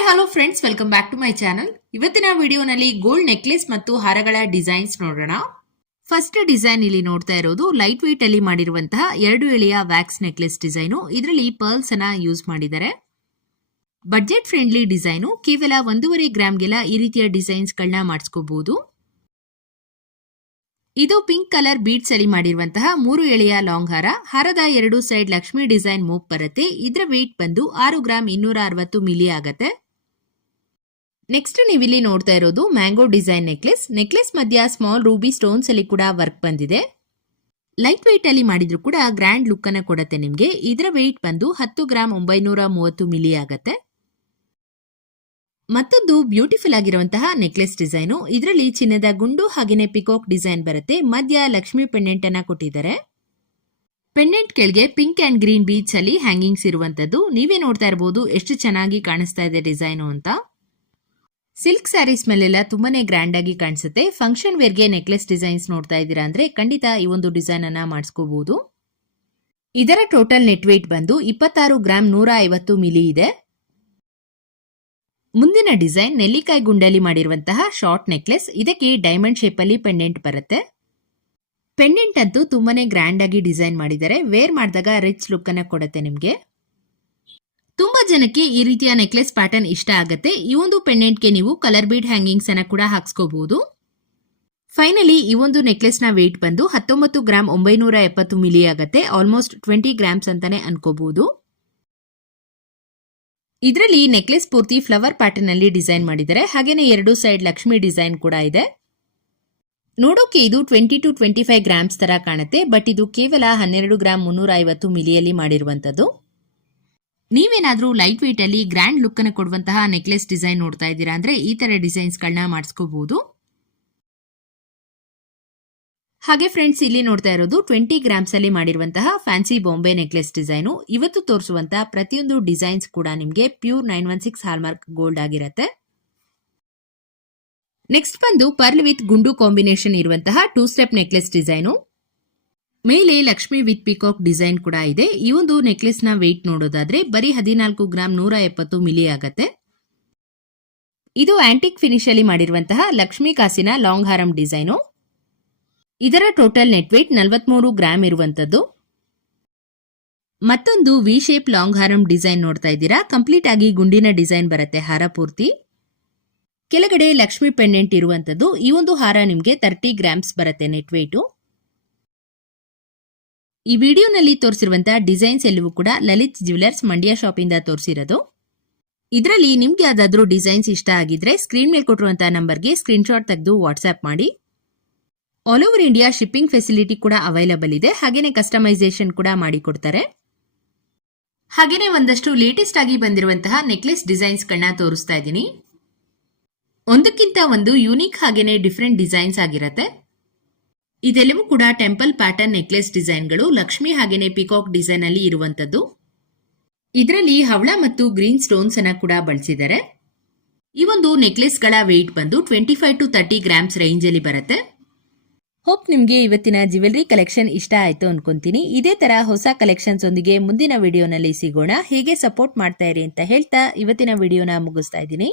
Hi hello friends welcome back to my channel ಇವತ್ತಿನ ವಿಡಿಯೋನಲ್ಲಿ gold necklace ಮತ್ತು ಹಾರಗಳ ಡಿಸೈನ್ಸ್ ನೋಡೋಣ. ಫಸ್ಟ್ ಡಿಸೈನ್ ಇಲ್ಲಿ ನೋಡ್ತಾ ಇರೋದು ಲೈಟ್ ವೇಟ್ ಅಲ್ಲಿ ಮಾಡಿರುವಂತಹ ಎರಡು ಎಳೆಯ ವ್ಯಾಕ್ಸ್ ನೆಕ್ಲೆಸ್ ಡಿಸೈನು ಇದರಲ್ಲಿ ಪರ್ಲ್ಸ್ ಅನ್ನ ಯೂಸ್ ಮಾಡಿದ್ದಾರೆ. ಬಡ್ಜೆಟ್ ಫ್ರೆಂಡ್ಲಿ ಡಿಸೈನು ಕೇವಲ ಒಂದೂವರೆ ಗ್ರಾಮ್ಗೆಲ್ಲ ಈ ರೀತಿಯ ಡಿಸೈನ್ಸ್ ಗಳನ್ನ ಮಾಡಿಸ್ಕೋಬಹುದು ಇದು ಪಿಂಕ್ ಕಲರ್ ಬೀಡ್ಸ್ ಅಲ್ಲಿ ಮಾಡಿರುವಂತಹ ಮೂರು ಎಳೆಯ ಲಾಂಗ್ ಹಾರ. ಹಾರದ ಎರಡು ಸೈಡ್ ಲಕ್ಷ್ಮಿ ಡಿಸೈನ್ ಮೂಪ್ ಬರುತ್ತೆ. ಇದರ ವೇಟ್ ಬಂದು ಆರು ಗ್ರಾಮ್ ಇನ್ನೂರ ಅರವತ್ತು ಮಿಲಿ ಆಗತ್ತೆ. ನೆಕ್ಸ್ಟ್ ನೀವಿಲ್ಲಿ ನೋಡ್ತಾ ಇರೋದು ಮ್ಯಾಂಗೋ ಡಿಸೈನ್ ನೆಕ್ಲೆಸ್ ನೆಕ್ಲೆಸ್ ಮಧ್ಯ ಸ್ಮಾಲ್ ರೂಬಿ ಸ್ಟೋನ್ಸ್ ಅಲ್ಲಿ ಕೂಡ ವರ್ಕ್ ಬಂದಿದೆ. ಲೈಟ್ ವೆಯ್ಟ್ ಅಲ್ಲಿ ಮಾಡಿದ್ರು ಕೂಡ ಗ್ರ್ಯಾಂಡ್ ಲುಕ್ ಅನ್ನ ಕೊಡುತ್ತೆ ನಿಮಗೆ. ಇದರ ವೆಯ್ಟ್ ಬಂದು ಹತ್ತು ಗ್ರಾಮ್ ಒಂಬೈನೂರ ಮೂವತ್ತು ಮಿಲಿ ಆಗತ್ತೆ. ಮತ್ತೊಂದು ಬ್ಯೂಟಿಫುಲ್ ಆಗಿರುವಂತಹ ನೆಕ್ಲೆಸ್ ಡಿಸೈನು ಇದರಲ್ಲಿ ಚಿನ್ನದ ಗುಂಡು ಹಾಗೆಯೇ ಪಿಕಾಕ್ ಡಿಸೈನ್ ಬರುತ್ತೆ. ಮಧ್ಯ ಲಕ್ಷ್ಮಿ ಪೆಂಡೆಂಟ್ ಅನ್ನ ಕೊಟ್ಟಿದ್ದಾರೆ. ಪೆಂಡೆಂಟ್ ಕೆಳಗೆ ಪಿಂಕ್ ಅಂಡ್ ಗ್ರೀನ್ ಬೀಚ್ ಅಲ್ಲಿ ಹ್ಯಾಂಗಿಂಗ್ಸ್ ಇರುವಂತದ್ದು. ನೀವೇ ನೋಡ್ತಾ ಇರಬಹುದು ಎಷ್ಟು ಚೆನ್ನಾಗಿ ಕಾಣಿಸ್ತಾ ಇದೆ ಡಿಸೈನು ಅಂತ. ಸಿಲ್ಕ್ ಸ್ಯಾರೀಸ್ ಮೇಲೆಲ್ಲ ತುಂಬಾನೇ ಗ್ರ್ಯಾಂಡ್ ಆಗಿ ಕಾಣಿಸುತ್ತೆ. ಫಂಕ್ಷನ್ ವೇರ್ಗೆ ನೆಕ್ಲೆಸ್ ಡಿಸೈನ್ಸ್ ನೋಡ್ತಾ ಇದ್ದೀರಾ ಅಂದ್ರೆ ಖಂಡಿತ ಈ ಒಂದು ಡಿಸೈನ್ ಅನ್ನ ಮಾಡಿಸ್ಕೋಬಹುದು ಇದರ ಟೋಟಲ್ ನೆಟ್ ವೇಟ್ ಬಂದು ಇಪ್ಪತ್ತಾರು ಗ್ರಾಮ್ ನೂರ ಐವತ್ತು ಮಿಲಿ ಇದೆ. ಮುಂದಿನ ಡಿಸೈನ್ ನೆಲ್ಲಿಕಾಯಿ ಗುಂಡಲ್ಲಿ ಮಾಡಿರುವಂತಹ ಶಾರ್ಟ್ ನೆಕ್ಲೆಸ್ ಇದಕ್ಕೆ ಡೈಮಂಡ್ ಶೇಪ್ ಅಲ್ಲಿ ಪೆಂಡೆಂಟ್ ಬರುತ್ತೆ. ಪೆಂಡೆಂಟ್ ಅಂತೂ ತುಂಬಾನೇ ಗ್ರ್ಯಾಂಡ್ ಆಗಿ ಡಿಸೈನ್ ಮಾಡಿದ್ದಾರೆ. ವೇರ್ ಮಾಡಿದಾಗ ರಿಚ್ ಲುಕ್ ಅನ್ನ ಕೊಡುತ್ತೆ ನಿಮಗೆ. ತುಂಬಾ ಜನಕ್ಕೆ ಈ ರೀತಿಯ ನೆಕ್ಲೆಸ್ ಪ್ಯಾಟರ್ನ್ ಇಷ್ಟ ಆಗುತ್ತೆ. ಈ ಒಂದು ಪೆಂಡೆಂಟ್ಗೆ ನೀವು ಕಲರ್ ಬೀಡ್ ಹ್ಯಾಂಗಿಂಗ್ಸ್ ಅನ್ನ ಕೂಡ ಹಾಕ್ಸ್ಕೋಬಹುದು ಫೈನಲಿ ಈ ಒಂದು ನೆಕ್ಲೆಸ್ನ ವೇಟ್ ಬಂದು ಹತ್ತೊಂಬತ್ತು ಗ್ರಾಮ್ ಒಂಬೈನೂರ ಎಪ್ಪತ್ತು ಮಿಲಿ ಆಗುತ್ತೆ. ಆಲ್ಮೋಸ್ಟ್ ಟ್ವೆಂಟಿ ಗ್ರಾಮ್ಸ್ ಅಂತಾನೆ ಅನ್ಕೋಬಹುದು ಇದರಲ್ಲಿ ನೆಕ್ಲೆಸ್ ಪೂರ್ತಿ ಫ್ಲವರ್ ಪ್ಯಾಟರ್ನ್ ಅಲ್ಲಿ ಡಿಸೈನ್ ಮಾಡಿದ್ದಾರೆ. ಹಾಗೇನೆ ಎರಡು ಸೈಡ್ ಲಕ್ಷ್ಮಿ ಡಿಸೈನ್ ಕೂಡ ಇದೆ. ನೋಡೋಕೆ ಇದು twenty two twenty five grams ತರ ಕಾಣುತ್ತೆ. ಬಟ್ ಇದು ಕೇವಲ ಹನ್ನೆರಡು ಗ್ರಾಮ್ ಮುನ್ನೂರ ಐವತ್ತು ಮಿಲಿಯಲ್ಲಿ ಮಾಡಿರುವಂತದ್ದು ನೀವೇನಾದ್ರೂ ಲೈಟ್ ವೇಟ್ ಅಲ್ಲಿ ಗ್ರ್ಯಾಂಡ್ ಲುಕ್ ಅನ್ನು ಕೊಡುವಂತಹ ನೆಕ್ಲೆಸ್ ಡಿಸೈನ್ ನೋಡ್ತಾ ಇದ್ದೀರಾ ಅಂದ್ರೆ ಈ ತರ ಡಿಸೈನ್ಸ್ ಗಳನ್ನ ಮಾಡಿಸ್ಕೋಬಹುದು ಹಾಗೆ ಫ್ರೆಂಡ್ಸ್ ಇಲ್ಲಿ ನೋಡ್ತಾ ಇರೋದು ಟ್ವೆಂಟಿ ಗ್ರಾಮ್ಸ್ ಅಲ್ಲಿ ಮಾಡಿರುವಂತಹ ಫ್ಯಾನ್ಸಿ ಬಾಂಬೆ ನೆಕ್ಲೆಸ್ ಡಿಸೈನು ಇವತ್ತು ತೋರಿಸುವಂತಹ ಪ್ರತಿಯೊಂದು ಡಿಸೈನ್ಸ್ ಕೂಡ ನಿಮಗೆ pure nine one six hallmark gold ಆಗಿರುತ್ತೆ. ನೆಕ್ಸ್ಟ್ ಬಂದು ಪರ್ಲ್ ವಿತ್ ಗುಂಡು ಕಾಂಬಿನೇಷನ್ ಇರುವಂತಹ ಟೂ ಸ್ಟೆಪ್ ನೆಕ್ಲೆಸ್ ಡಿಸೈನು ಮೇಲೆ ಲಕ್ಷ್ಮಿ ವಿತ್ ಪಿಕಾಕ್ ಡಿಸೈನ್ ಕೂಡ ಇದೆ. ಈ ಒಂದು ನೆಕ್ಲೆಸ್ನ ವೆಯ್ಟ್ ನೋಡೋದಾದ್ರೆ ಬರೀ ಹದಿನಾಲ್ಕು ಗ್ರಾಮ್ ನೂರ ಎಪ್ಪತ್ತು ಮಿಲಿ ಆಗತ್ತೆ. ಇದು ಆಂಟಿಕ್ ಫಿನಿಶ್ ಅಲ್ಲಿ ಮಾಡಿರುವಂತಹ ಲಕ್ಷ್ಮಿ ಕಾಸಿನ ಲಾಂಗ್ ಹಾರಂ ಡಿಸೈನು ಇದರ ಟೋಟಲ್ ನೆಟ್ ವೆಯ್ಟ್ ನಲವತ್ಮೂರು ಗ್ರಾಮ್ ಇರುವಂತದ್ದು ಮತ್ತೊಂದು ವಿ ಶೇಪ್ ಲಾಂಗ್ ಹಾರಂ ಡಿಸೈನ್ ನೋಡ್ತಾ ಇದ್ದೀರಾ. ಕಂಪ್ಲೀಟ್ ಆಗಿ ಗುಂಡಿನ ಡಿಸೈನ್ ಬರುತ್ತೆ ಹಾರ ಪೂರ್ತಿ. ಕೆಳಗಡೆ ಲಕ್ಷ್ಮಿ ಪೆಂಡೆಂಟ್ ಇರುವಂತದ್ದು ಈ ಒಂದು ಹಾರ ನಿಮಗೆ ತರ್ಟಿ ಗ್ರಾಮ್ಸ್ ಬರುತ್ತೆ ನೆಟ್ ವೇಟು ಈ ವಿಡಿಯೋನಲ್ಲಿ ತೋರಿಸಿರುವಂತಹ ಡಿಸೈನ್ಸ್ ಎಲ್ಲವೂ ಕೂಡ ಲಲಿತ್ ಜ್ಯುವೆಲರ್ಸ್ ಮಂಡ್ಯ ಶಾಪ್ ಇಂದ ತೋರಿಸಿರೋದು. ಇದರಲ್ಲಿ ನಿಮ್ಗೆ ಯಾವ್ದಾದ್ರು ಡಿಸೈನ್ಸ್ ಇಷ್ಟ ಆಗಿದ್ರೆ ಸ್ಕ್ರೀನ್ ಮೇಲೆ ಕೊಟ್ಟಿರುವಂತಹ ನಂಬರ್ಗೆ ಸ್ಕ್ರೀನ್ ಶಾಟ್ ತೆಗೆದು ವಾಟ್ಸ್ಆ್ಯಪ್ ಮಾಡಿ. All over India shipping facility ಕೂಡ ಅವೈಲಬಲ್ ಇದೆ. ಹಾಗೇನೆ ಕಸ್ಟಮೈಸೇಷನ್ ಕೂಡ ಮಾಡಿಕೊಡ್ತಾರೆ ಹಾಗೇನೆ ಒಂದಷ್ಟು ಲೇಟೆಸ್ಟ್ ಆಗಿ ಬಂದಿರುವಂತಹ ನೆಕ್ಲೆಸ್ ಡಿಸೈನ್ಸ್ ಗಳನ್ನ ತೋರಿಸ್ತಾ ಇದ್ದೀನಿ. ಒಂದಕ್ಕಿಂತ ಒಂದು ಯೂನಿಕ್ ಹಾಗೇನೆ ಡಿಫ್ರೆಂಟ್ ಡಿಸೈನ್ಸ್ ಆಗಿರತ್ತೆ. ಇದೆಲ್ಲವೂ ಕೂಡ ಟೆಂಪಲ್ ಪ್ಯಾಟರ್ನ್ ನೆಕ್ಲೆಸ್ ಡಿಸೈನ್ಗಳು, ಲಕ್ಷ್ಮಿ ಹಾಗೇನೆ ಪಿಕಾಕ್ ಡಿಸೈನ್ ಅಲ್ಲಿ ಇರುವಂತದ್ದು. ಇದರಲ್ಲಿ ಹವಳ ಮತ್ತು ಗ್ರೀನ್ ಸ್ಟೋನ್ಸ್ ಅನ್ನ ಕೂಡ ಬಳಸಿದ್ದಾರೆ ಈ ಒಂದು ನೆಕ್ಲೆಸ್ಗಳ ವೆಯ್ಟ್ ಬಂದು twenty five to thirty grams range ಅಲ್ಲಿ ಬರುತ್ತೆ. ಹೋಪ್ ನಿಮಗೆ ಇವತ್ತಿನ ಜ್ಯುವೆಲ್ರಿ ಕಲೆಕ್ಷನ್ ಇಷ್ಟ ಆಯ್ತು ಅನ್ಕೊಂತೀನಿ. ಇದೇ ತರ ಹೊಸ ಕಲೆಕ್ಷನ್ಸ್ ಒಂದಿಗೆ ಮುಂದಿನ ವಿಡಿಯೋನಲ್ಲಿ ಸಿಗೋಣ. ಹೇಗೆ ಸಪೋರ್ಟ್ ಮಾಡ್ತಾ ಇರಿ ಅಂತ ಹೇಳ್ತಾ ಇವತ್ತಿನ ವಿಡಿಯೋನ ಮುಗಿಸ್ತಾ ಇದ್ದೀನಿ.